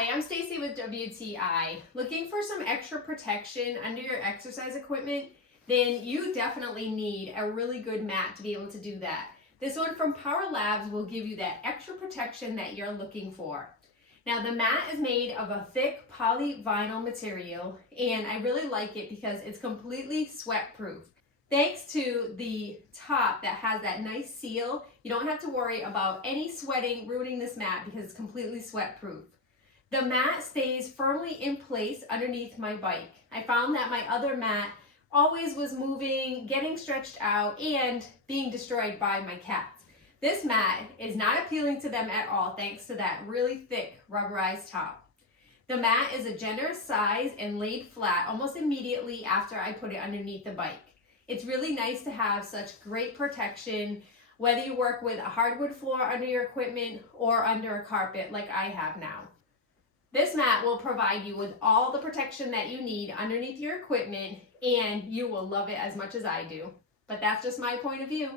Hi, I'm Stacy with WTI. Looking for some extra protection under your exercise equipment? Then you definitely need a really good mat to be able to do that. This one from POWR Labs will give you that extra protection that you're looking for. Now the mat is made of a thick polyvinyl material, and I really like it because it's completely sweat proof. Thanks to the top that has that nice seal, you don't have to worry about any sweating ruining this mat because it's completely sweat proof. The mat stays firmly in place underneath my bike. I found that my other mat always was moving, getting stretched out, and being destroyed by my cats. This mat is not appealing to them at all thanks to that really thick rubberized top. The mat is a generous size and laid flat almost immediately after I put it underneath the bike. It's really nice to have such great protection, whether you work with a hardwood floor under your equipment or under a carpet like I have now. This mat will provide you with all the protection that you need underneath your equipment, and you will love it as much as I do. But that's just my point of view.